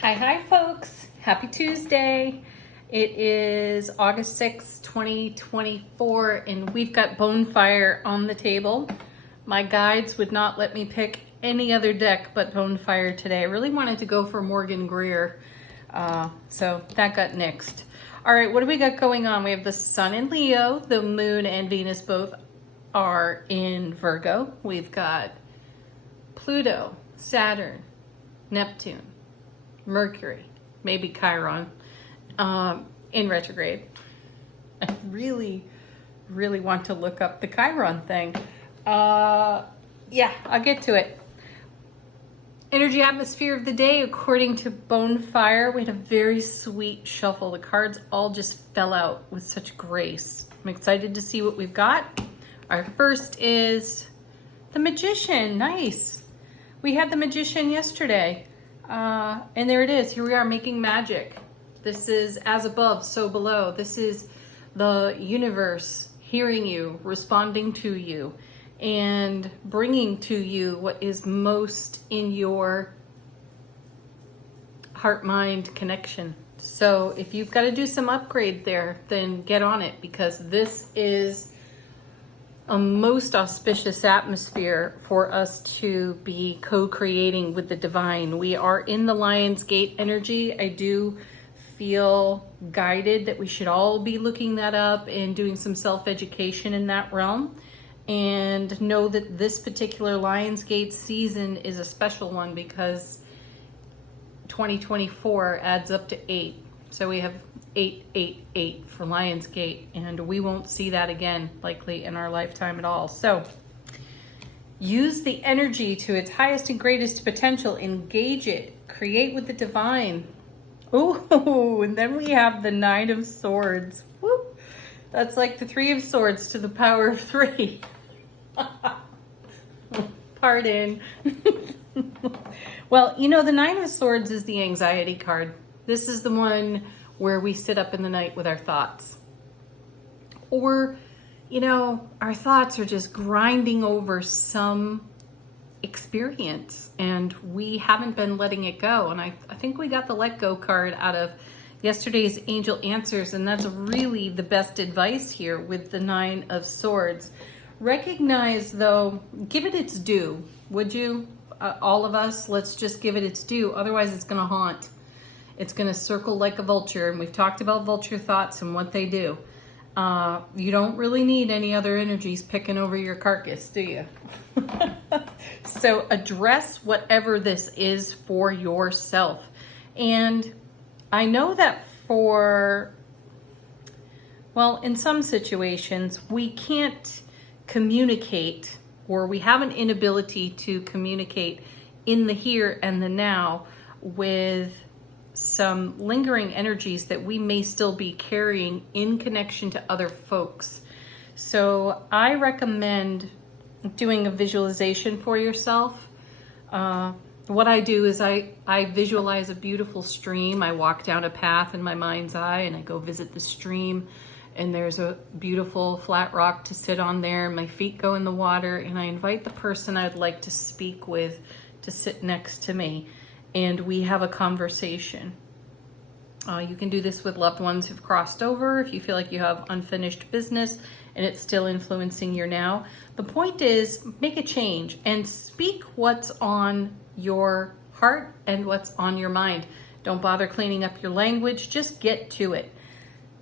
Hi, folks. Happy Tuesday. It is August 6th, 2024, and we've got Bonefire on the table. My guides would not let me pick any other deck but Bonefire today. I really wanted to go for Morgan Greer, so that got nixed. All right, what do we got going on? We have the Sun in Leo, the Moon and Venus both are in Virgo. We've got Pluto, Saturn, Neptune, Mercury, maybe Chiron, in retrograde. I really want to look up the Chiron thing. Yeah, I'll get to it. Energy atmosphere of the day, according to Bonefire, we had a very sweet shuffle. The cards all just fell out with such grace. I'm excited to see what we've got. Our first is the Magician. Nice. We had the Magician yesterday. And there it is. Here we are making magic. This is as above, so below. This is the universe hearing you, responding to you, and bringing to you what is most in your heart-mind connection. So if you've got to do some upgrade there, then get on it, because this is a most auspicious atmosphere for us to be co-creating with the divine. We are in the Lion's Gate energy. I do feel guided that we should all be looking that up and doing some self-education in that realm, and know that this particular Lion's Gate season is a special one because 2024 adds up to 8. So we have 888 for Lion's Gate, and we won't see that again likely in our lifetime at all. So use the energy to its highest and greatest potential, engage it, create with the divine. Ooh, and then we have the Nine of Swords. Woo! That's like the Three of Swords to the power of 3. Pardon. Well, you know, the Nine of Swords is the anxiety card. This is the one where we sit up in the night with our thoughts. Or, you know, our thoughts are just grinding over some experience and we haven't been letting it go. And I think we got the Let Go card out of yesterday's Angel Answers, and that's really the best advice here with the Nine of Swords. Recognize, though, give it its due, would you? All of us, let's just give it its due. Otherwise, it's going to haunt. It's going to circle like a vulture, and we've talked about vulture thoughts and what they do. You don't really need any other energies picking over your carcass, do you? So address whatever this is for yourself. And I know that in some situations, we can't communicate, or we have an inability to communicate in the here and the now with some lingering energies that we may still be carrying in connection to other folks. So I recommend doing a visualization for yourself. What I do is I visualize a beautiful stream. I walk down a path in my mind's eye and I go visit the stream, and there's a beautiful flat rock to sit on there. My feet go in the water, and I invite the person I'd like to speak with to sit next to me, and we have a conversation. You can do this with loved ones who've crossed over, if you feel like you have unfinished business and it's still influencing your now. The point is, make a change and speak what's on your heart and what's on your mind. Don't bother cleaning up your language, just get to it.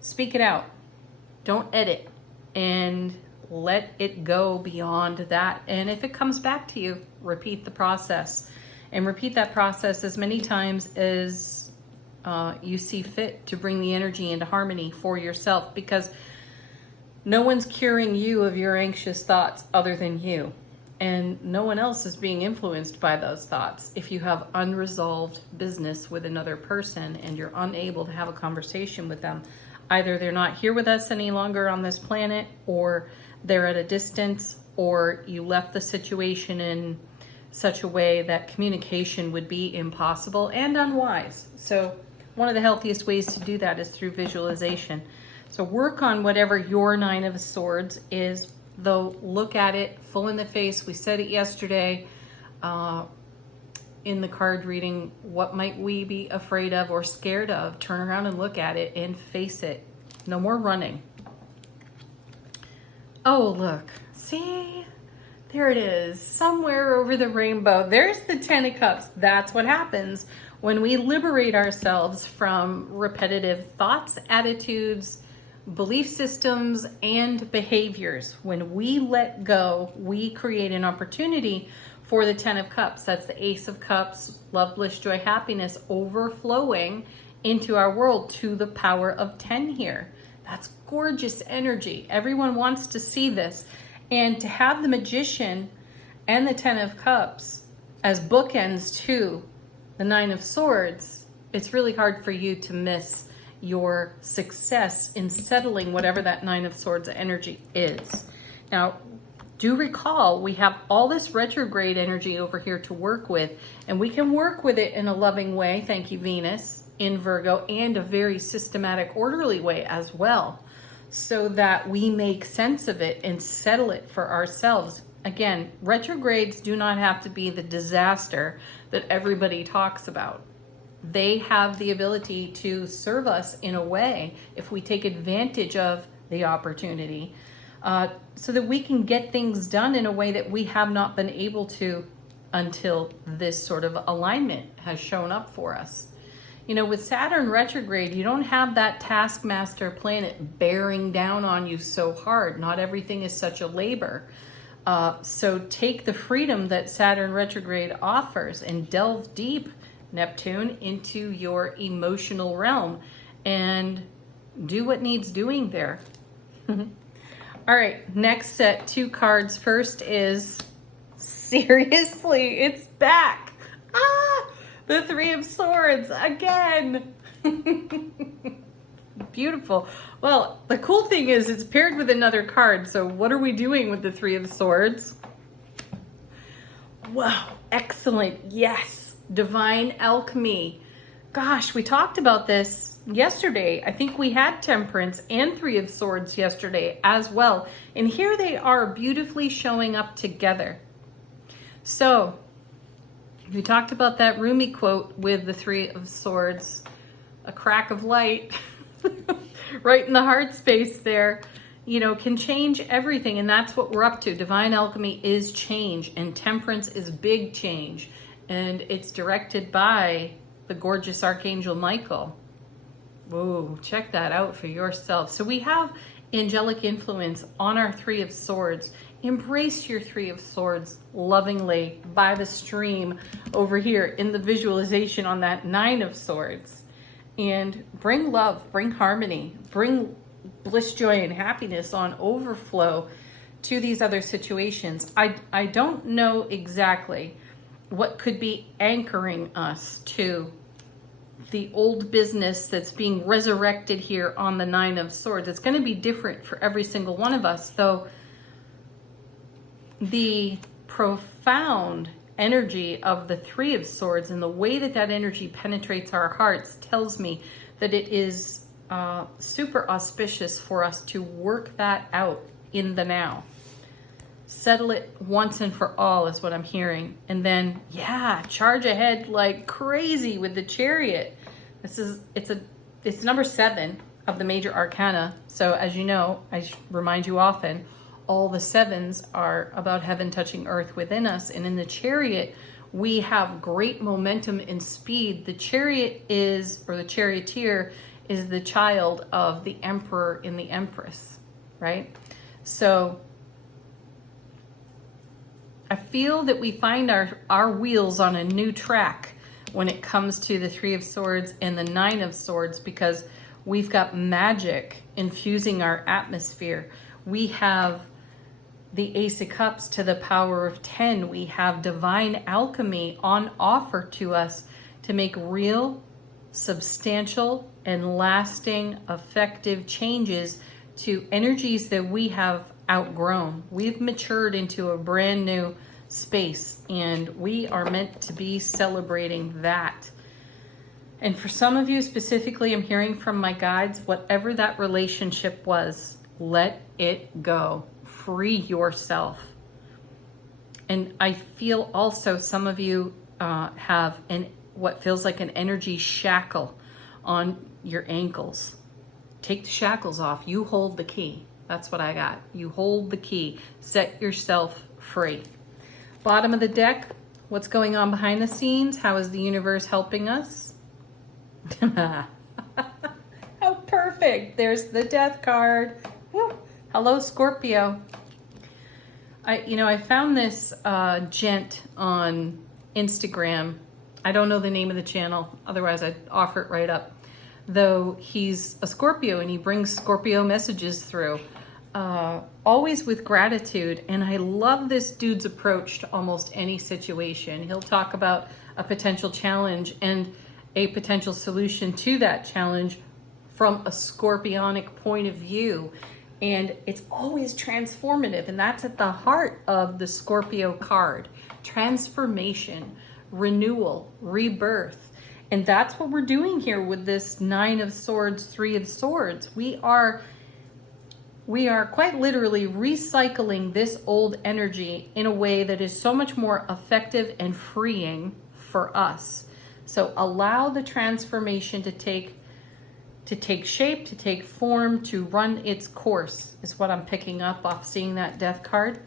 Speak it out. Don't edit, and let it go beyond that. And if it comes back to you, repeat the process. And repeat that process as many times as you see fit to bring the energy into harmony for yourself, because no one's curing you of your anxious thoughts other than you. And no one else is being influenced by those thoughts. If you have unresolved business with another person and you're unable to have a conversation with them, either they're not here with us any longer on this planet, or they're at a distance, or you left the situation in such a way that communication would be impossible and unwise. So one of the healthiest ways to do that is through visualization. So work on whatever your Nine of Swords is, though look at it full in the face. We said it yesterday. in the card reading, what might we be afraid of or scared of? Turn around and look at it and face it. No more running. Oh, look. See? There it is. Somewhere over the rainbow. There's the Ten of Cups. That's what happens when we liberate ourselves from repetitive thoughts, attitudes, belief systems, and behaviors. When we let go, we create an opportunity for the Ten of Cups. That's the Ace of Cups, love, bliss, joy, happiness, overflowing into our world to the power of 10 here. That's gorgeous energy. Everyone wants to see this. And to have the Magician and the Ten of Cups as bookends to the Nine of Swords, it's really hard for you to miss your success in settling whatever that Nine of Swords energy is. Now, do recall, we have all this retrograde energy over here to work with, and we can work with it in a loving way, thank you, Venus, in Virgo, and a very systematic, orderly way as well, so that we make sense of it and settle it for ourselves. Again, retrogrades do not have to be the disaster that everybody talks about. They have the ability to serve us in a way, if we take advantage of the opportunity, so that we can get things done in a way that we have not been able to until this sort of alignment has shown up for us. You know, with Saturn retrograde, you don't have that taskmaster planet bearing down on you so hard. Not everything is such a labor. So take the freedom that Saturn retrograde offers and delve deep, Neptune, into your emotional realm and do what needs doing there. All right, next set, 2 cards. First is, seriously, it's back. The Three of Swords again. Beautiful. Well, the cool thing is it's paired with another card. So what are we doing with the Three of Swords? Wow, excellent. Yes, divine alchemy. Gosh, we talked about this yesterday. I think we had Temperance and Three of Swords yesterday as well. And here they are beautifully showing up together. So we talked about that Rumi quote with the Three of Swords, a crack of light right in the heart space there, you know, can change everything. And that's what we're up to. Divine alchemy is change, and Temperance is big change. And it's directed by the gorgeous Archangel Michael. Whoa, check that out for yourself. So we have angelic influence on our Three of Swords. Embrace your Three of Swords lovingly by the stream over here in the visualization on that Nine of Swords. And bring love, bring harmony, bring bliss, joy, and happiness on overflow to these other situations. I don't know exactly what could be anchoring us to the old business that's being resurrected here on the Nine of Swords. It's going to be different for every single one of us, though the profound energy of the Three of Swords and the way that that energy penetrates our hearts tells me that it is super auspicious for us to work that out in the now. Settle it once and for all is what I'm hearing. And then, yeah, charge ahead like crazy with the Chariot. It's number 7 of the major arcana. So as you know, I remind you often, all the 7s are about heaven touching earth within us. And in the Chariot, we have great momentum and speed. The Chariot is, or the Charioteer, is the child of the Emperor and the Empress, right? So I feel that we find our wheels on a new track when it comes to the Three of Swords and the Nine of Swords, because we've got magic infusing our atmosphere. We have the Ace of Cups to the power of 10. We have divine alchemy on offer to us to make real, substantial, and lasting, effective changes to energies that we have outgrown. We've matured into a brand new space, and we are meant to be celebrating that. And for some of you specifically, I'm hearing from my guides, whatever that relationship was, let it go. Free yourself. And I feel also some of you have what feels like an energy shackle on your ankles. Take the shackles off. You hold the key. That's what I got. You hold the key. Set yourself free. Bottom of the deck, what's going on behind the scenes? How is the universe helping us? How perfect. There's the death card. Woo. Hello, Scorpio. I found this gent on Instagram. I don't know the name of the channel. Otherwise, I'd offer it right up. Though he's a Scorpio and he brings Scorpio messages through. Always with gratitude. And I love this dude's approach to almost any situation. He'll talk about a potential challenge and a potential solution to that challenge from a scorpionic point of view. And it's always transformative. And that's at the heart of the Scorpio card. Transformation, renewal, rebirth. And that's what we're doing here with this 9 of Swords, 3 of Swords. We are quite literally recycling this old energy in a way that is so much more effective and freeing for us. So allow the transformation to take shape, to take form, to run its course is what I'm picking up off seeing that death card.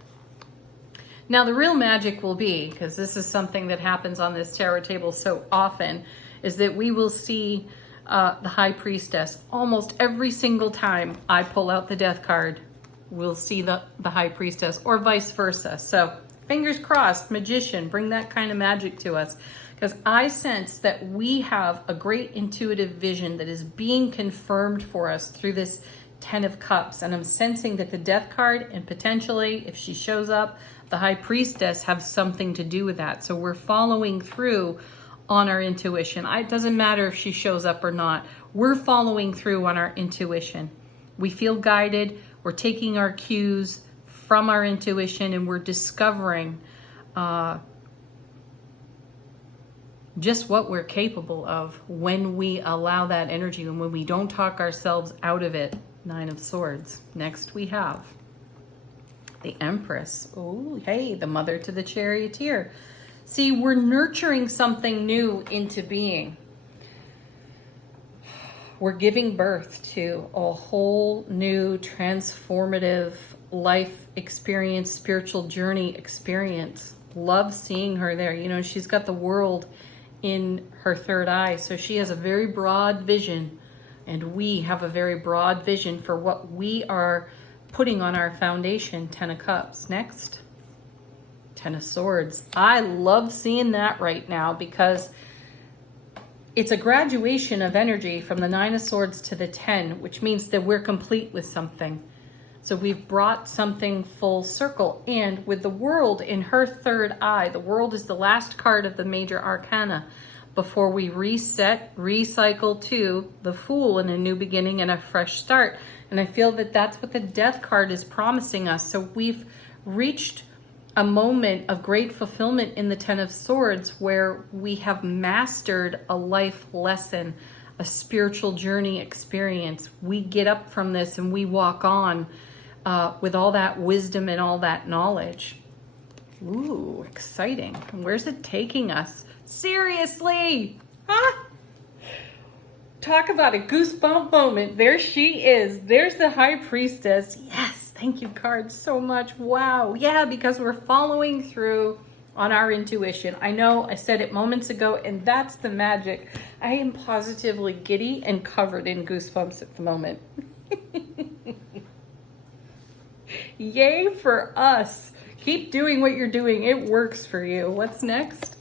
Now the real magic will be, because this is something that happens on this tarot table so often, is that we will see the High Priestess. Almost every single time I pull out the death card, we'll see the High Priestess, or vice versa. So fingers crossed, Magician, bring that kind of magic to us. Because I sense that we have a great intuitive vision that is being confirmed for us through this 10 of Cups. And I'm sensing that the death card, and potentially, if she shows up, the High Priestess have something to do with that. So we're following through on our intuition. It doesn't matter if she shows up or not. We're following through on our intuition. We feel guided. We're taking our cues from our intuition, and we're discovering just what we're capable of when we allow that energy and when we don't talk ourselves out of it. 9 of Swords. Next we have the Empress. Oh, hey, the mother to the Charioteer. See, we're nurturing something new into being. We're giving birth to a whole new transformative life experience, spiritual journey experience. Love seeing her there. You know, she's got the world in her third eye, so she has a very broad vision, and we have a very broad vision for what we are putting on our foundation. 10 of Cups. Next, 10 of Swords. I love seeing that right now because it's a graduation of energy from the 9 of Swords to the 10, which means that we're complete with something. So we've brought something full circle. And with the World in her third eye, the World is the last card of the major arcana before we reset, recycle to the Fool and a new beginning and a fresh start. And I feel that that's what the Death card is promising us. So we've reached a moment of great fulfillment in the 10 of Swords where we have mastered a life lesson, a spiritual journey experience. We get up from this and we walk on with all that wisdom and all that knowledge. Ooh, exciting. Where's it taking us? Seriously! Huh? Talk about a goosebump moment. There she is. There's the High Priestess. Yes, thank you, cards, so much. Wow. Yeah, because we're following through on our intuition. I know I said it moments ago, and that's the magic. I am positively giddy and covered in goosebumps at the moment. Yay for us. Keep doing what you're doing. It works for you. What's next?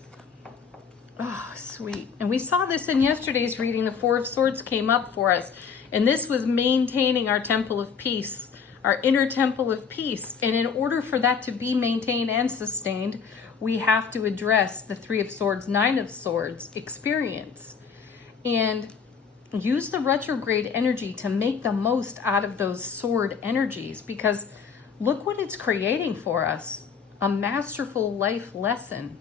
Oh, sweet. And we saw this in yesterday's reading. The 4 of Swords came up for us. And this was maintaining our temple of peace, our inner temple of peace. And in order for that to be maintained and sustained, we have to address the 3 of Swords, 9 of Swords experience. And use the retrograde energy to make the most out of those sword energies, because look what it's creating for us. A masterful life lesson,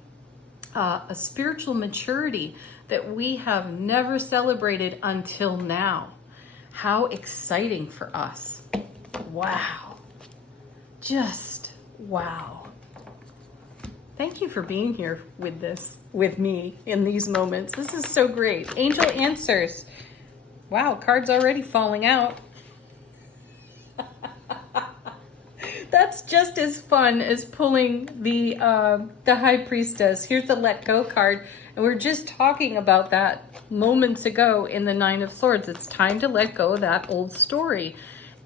a spiritual maturity that we have never celebrated until now. How exciting for us. Wow. Just wow. Thank you for being here with this with me in these moments. This is so great. Angel answers. Wow, cards already falling out. That's just as fun as pulling the High Priestess. Here's the Let Go card. And we're just talking about that moments ago in the Nine of Swords. It's time to let go of that old story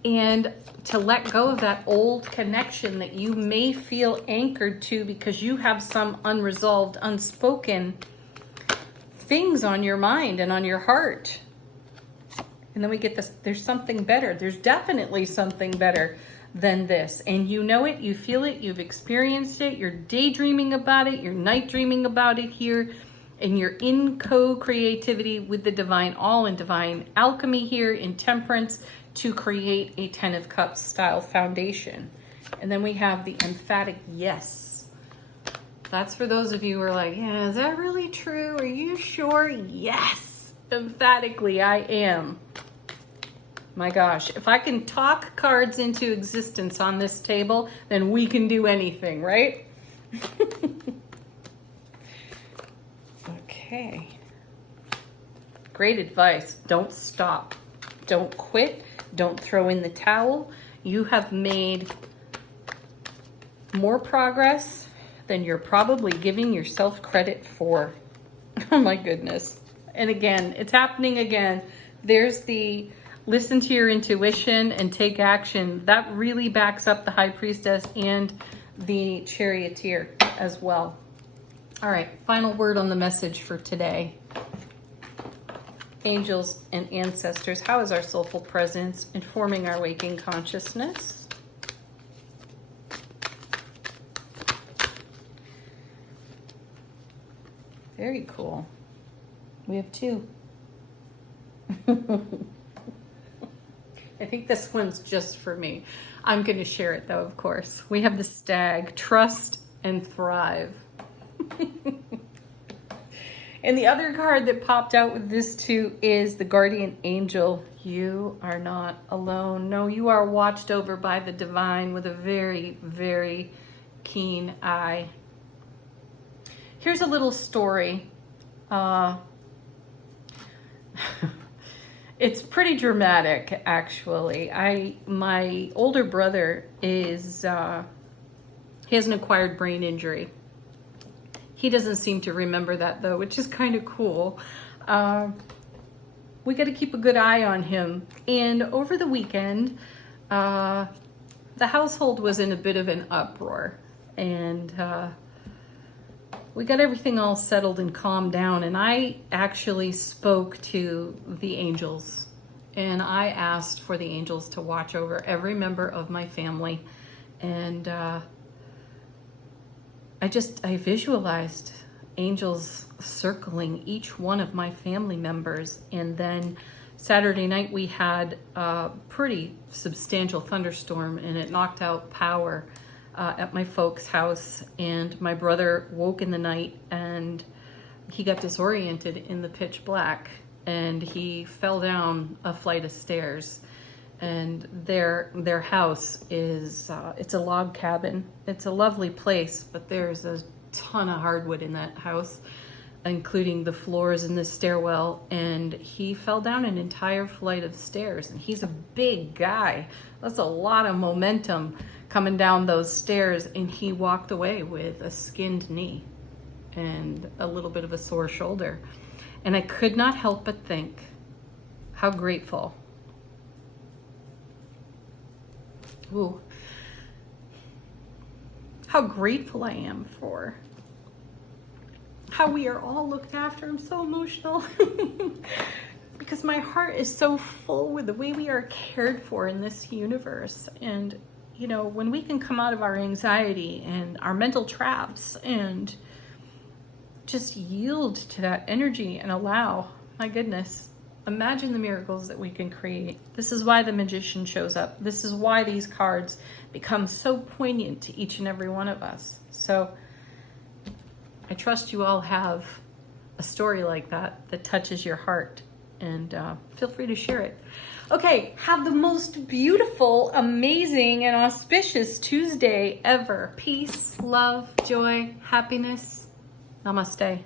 and to let go of that old connection that you may feel anchored to because you have some unresolved, unspoken things on your mind and on your heart. And then we get this, there's something better. There's definitely something better than this. And you know it, you feel it, you've experienced it, you're daydreaming about it, you're night dreaming about it here, and you're in co-creativity with the divine, all in divine alchemy here, in temperance, to create a 10 of Cups style foundation. And then we have the emphatic yes. That's for those of you who are like, yeah, is that really true? Are you sure? Yes, emphatically I am. My gosh, if I can talk cards into existence on this table, then we can do anything, right? Okay. Great advice. Don't stop. Don't quit. Don't throw in the towel. You have made more progress than you're probably giving yourself credit for. Oh my goodness. And again, it's happening again. There's the listen to your intuition and take action. That really backs up the High Priestess and the Charioteer as well. All right, final word on the message for today. Angels and ancestors, how is our soulful presence informing our waking consciousness? Very cool. We have two. I think this one's just for me. I'm going to share it though, of course. We have the Stag, trust and thrive. And the other card that popped out with this too is the Guardian Angel. You are not alone. No, you are watched over by the divine with a very, very keen eye. Here's a little story. It's pretty dramatic, actually. My older brother is, he has an acquired brain injury. He doesn't seem to remember that though, which is kind of cool. We got to keep a good eye on him. And over the weekend, the household was in a bit of an uproar. And we got everything all settled and calmed down. And I actually spoke to the angels. And I asked for the angels to watch over every member of my family. And I visualized angels circling each one of my family members. And then Saturday night we had a pretty substantial thunderstorm and it knocked out power at my folks' house. And my brother woke in the night and he got disoriented in the pitch black and he fell down a flight of stairs. And their house is, it's a log cabin. It's a lovely place, but there's a ton of hardwood in that house, including the floors and the stairwell. And he fell down an entire flight of stairs. And he's a big guy. That's a lot of momentum coming down those stairs. And he walked away with a skinned knee and a little bit of a sore shoulder. And I could not help but think how grateful. Ooh. How grateful I am for how we are all looked after. I'm so emotional because my heart is so full with the way we are cared for in this universe. And, you know, when we can come out of our anxiety and our mental traps and just yield to that energy and allow, my goodness, imagine the miracles that we can create. This is why the magician shows up. This is why these cards become so poignant to each and every one of us. So I trust you all have a story like that that touches your heart, and feel free to share it. Okay, have the most beautiful, amazing, and auspicious Tuesday ever. Peace, love, joy, happiness. Namaste.